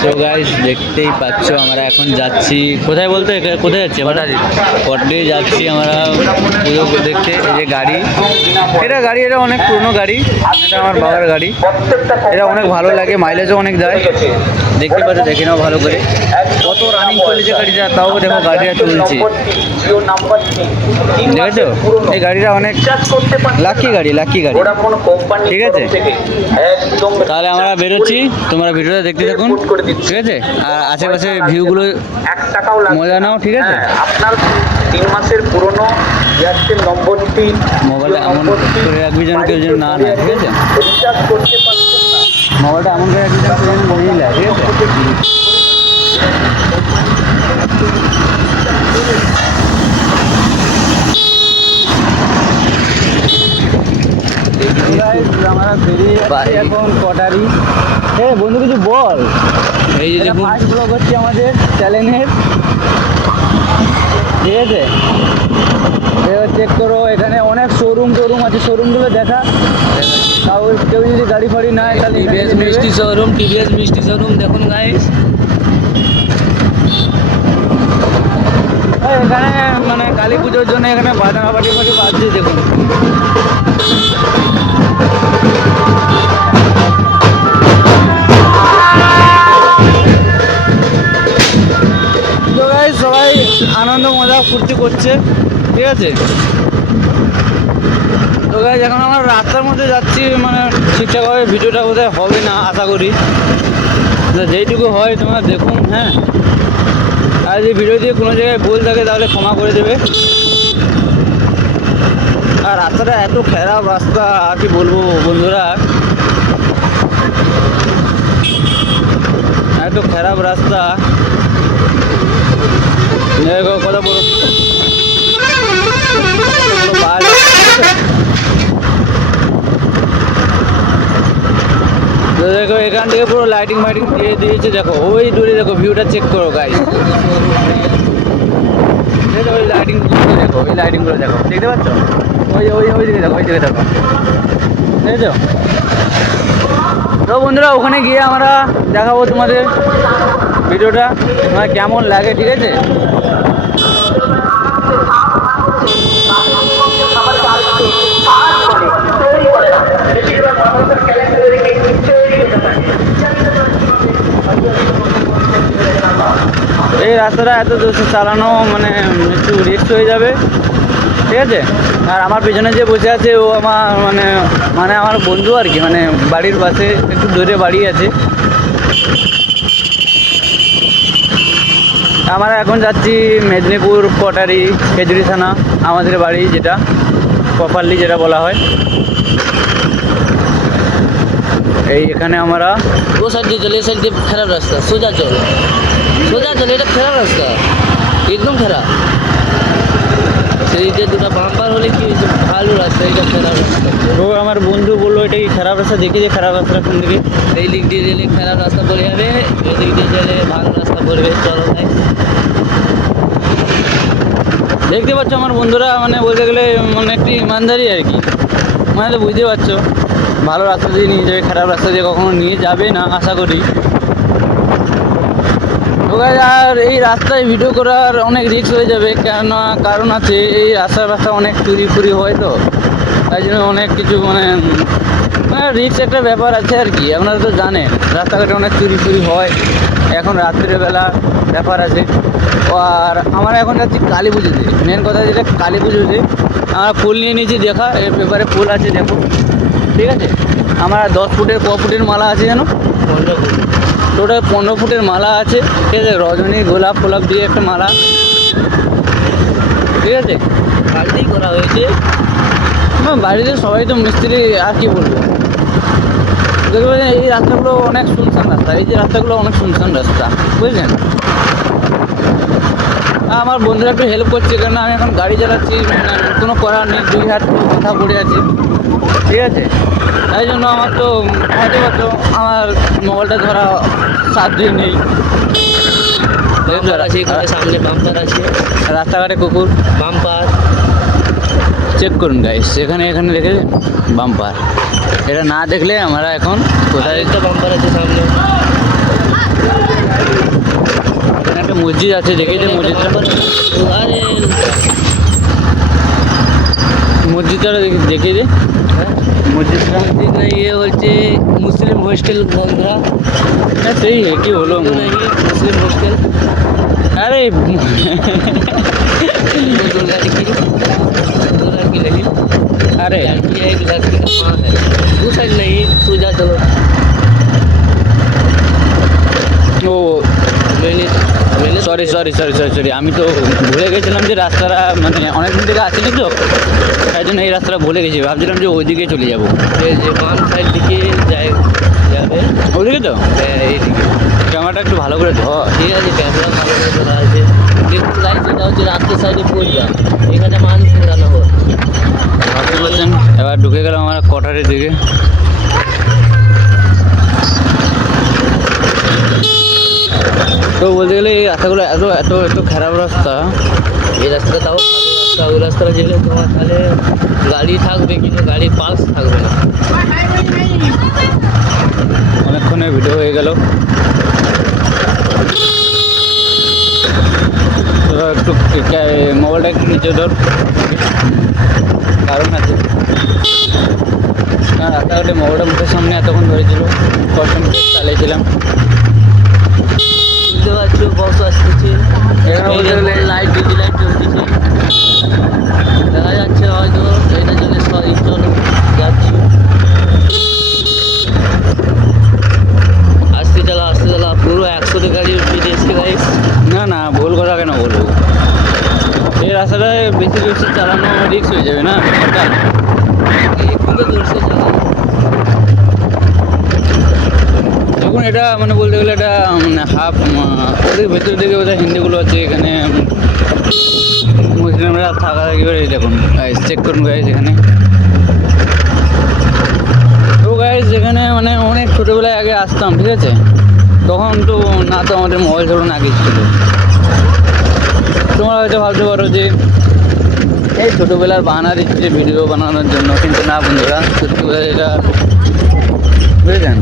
So guys দেখতেই পাচ্ছ আমরা এখন যাচ্ছি কোথায় বলতে, কোথায় যাচ্ছি আমরা? পটলি যাচ্ছি আমরা পুজো দেখতে। এই যে গাড়ি, এটা অনেক পুরনো গাড়ি, এটা আমার বাবার গাড়ি। এটা অনেক ভালো লাগে, মাইলেজও অনেক দেয়। দেখতে পাচ্ছ, দেখে নাও ভালো করে কত রানিং চলেছে গাড়িটা, তাও দেখো গাড়িটা চলছে। দেখেছো এই গাড়িটা অনেক লাকি গাড়ি, ঠিক আছে। তাহলে আমরা বেরোচ্ছি, তোমরা ভিডিওটা দেখতে থাকুন, ঠিক আছে। আর আশেপাশে ভিউগুলো মজা নাও, ঠিক আছে। আপনার 3 মাসের পুরনো এয়ারটেল নম্বরটি মোবাইলটা এমন করে রাখবি যেন কেউ যেন না নেয়, ঠিক আছে। রিচার্জ করতে পারছেন না, মোবাইলটা এমন করে রাখবি যেন কেউ যেন নিয়ে নেয়, ঠিক আছে। আমরা বেরিয়ে যাচ্ছি এখন কটারি। হ্যাঁ বন্ধু কিছু বল। এই যে দেখুন ফার্স্ট ব্লগ হচ্ছে আমাদের চ্যানেলের, ঠিক আছে। এবার চেক করো, এখানে অনেক শোরুম আছে, শোরুমগুলো দেখা। তাও কেউ যদি গাড়ি ফাড়ি না টিভিএস মিষ্টি শোরুম দেখুন গাইস। এখানে মানে কালী পুজোর জন্য এখানে বাজনা পাটি বাজছে দেখুন। তো গাইস সবাই আনন্দ মজা ফুর্তি করছে, ঠিক আছে। তো গাইস এখন আমরা রাস্তার মধ্যে যাচ্ছি, মানে ঠিকঠাকভাবে ভিডিওটা বোধহয় হবে না আশা করি, যেইটুকু হয় তোমরা দেখুন, হ্যাঁ। আর যদি ভিডিও দিয়ে কোনো জায়গায় ভুল থাকে তাহলে ক্ষমা করে দেবে। আর রাস্তাটা এত খারাপ রাস্তা, আর কি বলবো বন্ধুরা, এত খারাপ রাস্তা। কথা বলো, দেখো এখান থেকে পুরো লাইটিং দিয়ে দিয়েছে, দেখো ওই দূরে দেখো, ভিউটা চেক করো গাইস। ওই লাইটিংগুলো দেখো, দেখতে পাচ্ছ? ওই দিকে দেখো, দেখো, বুঝেছো? তো বন্ধুরা ওখানে গিয়ে আমরা দেখাবো তোমাদের ভিডিওটা তোমার কেমন লাগে, ঠিক আছে। এই রাস্তাটা এত জোরে চালানো মানে একটু রিস্ক হয়ে যাবে, ঠিক আছে। আর আমার পিছনে যে বসে আছে ও আমার মানে আমার বন্ধু আর কি, মানে বাড়ির পাশে একটু দূরে বাড়ি আছে। আমরা এখন যাচ্ছি মেদিনীপুর কটারি খেজুরি থানা, আমাদের বাড়ি যেটা প্রপারলি যেটা বলা হয়। এই এখানে আমরা ও সাইড দিয়ে চলে, এই সাইড দিয়ে খারাপ রাস্তা, সোজা চল, এটা খারাপ রাস্তা, একদম খারাপ। সেই যে দুটো বাম্পার হলে কি ভালো রাস্তা, এটা খারাপ রাস্তা। তো আমার বন্ধু বললো এটা কি খারাপ রাস্তা, দেখি যে খারাপ রাস্তা কোন দিকে। এই দিক দিয়ে গেলে খারাপ রাস্তা পড়ে যাবে, এই দিক দিয়ে গেলে ভালো রাস্তা পড়বে, চলো ভাই। দেখতে পাচ্ছ আমার বন্ধুরা, মানে বলতে গেলে মানে একটি ইমানদারি আর কি, মানে তো বুঝতে পারছো। ভালো রাস্তা দিয়ে নিয়ে যাবে, খারাপ রাস্তা দিয়ে কখনো নিয়ে যাবে না আশা করি। আর এই রাস্তায় ভিডিও করার অনেক রিস্ক হয়ে যাবে, কেননা কারণ আছে এই রাস্তা অনেক চুরি হয়, তো তাই জন্য অনেক কিছু মানে রিস্ক একটা ব্যাপার আছে আর কি। আপনারা তো জানেন রাস্তাঘাটে অনেক চুরি হয়, এখন রাত্রিবেলা ব্যাপার আছে। আর আমরা এখন যাচ্ছি কালী পুজোতে, মেন কথা যেটা কালী পুজোতে আমরা ফুল নিয়ে নিয়েছি, দেখা এর পেপারে ফুল আছে দেখো, ঠিক আছে। আমার 10 ফুটের ফুটের মালা আছে জানো, 15 ফুট, টোটাল 15 ফুটের মালা আছে, ঠিক আছে। রজনী গোলাপ দিয়ে একটা মালা, ঠিক আছে। বাড়িতেই করা হয়েছে। বাড়িতে সবাই তো মিস্ত্রি, আর কি বলবো। দেখবেন এই রাস্তাগুলো অনেক শুনশান রাস্তা, এই যে রাস্তাগুলো অনেক শুনশান রাস্তা, বুঝলেন। আমার বন্ধুরা একটু হেল্প করছে, কেন আমি এখন গাড়ি চালাচ্ছি, কোনো করার নেই, 2 হাত কথা পড়ে আছে, ঠিক আছে। তাই জন্য আমার তো হয়তো পারতো আমার মোবাইলটা ধরা সাধ্য নেই। সামনে বাম্পার আছে, রাস্তাঘাটে কুকুর, বাম্পার চেক করুন গাইস, এখানে দেখে বাম্পার, এটা না দেখলে আমরা এখন কোথায় একটা বাম্পার আছে সামনে। মসজিদ আছে, দেখেছে মসজিদটা? আরে মসজিদটা দেখিয়ে দে মসজিদটা। মসজিদ না, ইয়ে হচ্ছে মুসলিম হোস্টেল বন্ধুরা। হ্যাঁ সেই কি হলো? মুসলিম হোস্টেল আরে की नहीं अरे लड़की है, एक लड़की का माँ है। तू साइड नहीं सोजा चलो। ও मैंने sorry sorry sorry sorry sorry, আমি তো ভুলে গেছিলাম যে রাস্তাটা মানে অনেকদিন থেকে আসিনি তো, তাই জন্য এই রাস্তাটা ভুলে গেছি, ভাবছিলাম যে ওইদিকে চলে যাবো। ये যে বাম সাইড দিকে যায় যাবে। ওইদিকে তো হ্যাঁ এইদিকে। ক্যামেরাটা একটু ভালো করে ধর। ঠিক আছে, ক্যামেরা ভালো করে ধরা আছে। দেখুন লাইট যেটা হচ্ছে রাস্তার সাইডে পড়িয়া, এখানে মানুষ ঘোরানো হয়। ভাবতে পারছেন, এবার ঢুকে গেলাম আমার কোয়ার্টারের দিকে। তো বলতে গেলে এই রাস্তাগুলো এত এত এত খারাপ রাস্তা। এই রাস্তাটা তাও ভালো রাস্তা, ওই রাস্তাটা গেলে তোমার তাহলে গাড়ি থাকবে কিন্তু গাড়ির পাস থাকবে না। অনেকক্ষণে ভিডিও হয়ে গেল, তো একটু মোবাইলটা একটু নিচে ধর, কারণ আছে না রাস্তাঘাটে মোবাইলটা মুখের সামনে এতক্ষণ ধরেছিল, কষ্ট মতো চালিয়েছিলাম। বুঝতে পারছো বস আসতেছে, এখানে বলতে গেলে লাইট ডিজি লাইট জ্বলতেছে, দেখা যাচ্ছে হয়তো এটা জন্য চল যাচ্ছি। আসতে চালা পুরো 100 গাড়ি উঠিয়ে এসছে গাইস। না না ভুল কথা কেন বলবো, এই রাস্তাটায় বেশি বেশি চালানো রিস্ক হয়ে যাবে না ব্যাপারটা। পুরো দর্শে চালা। দেখুন এটা মানে বলতে গেলে এটা মানে হাফ ওদের ভেতর দিকে ওদের হিন্দিগুলো আছে, এখানে মুসলিমরা থাকা থাকি করে। এই দেখুন চেক করুন গাইজ এখানে। তো গাইজ এখানে মানে অনেক ছোটোবেলায় আগে আসতাম, ঠিক আছে, তখন তো না তো আমাদের মোবাইল ধরুন আগে ছিল। তোমরা হয়তো ভাবতে পারো যে এই ছোটোবেলার বাহানা দিচ্ছে ভিডিও বানানোর জন্য, কিন্তু না বন্ধুরা, সত্যি কথা এটা বুঝেছেন।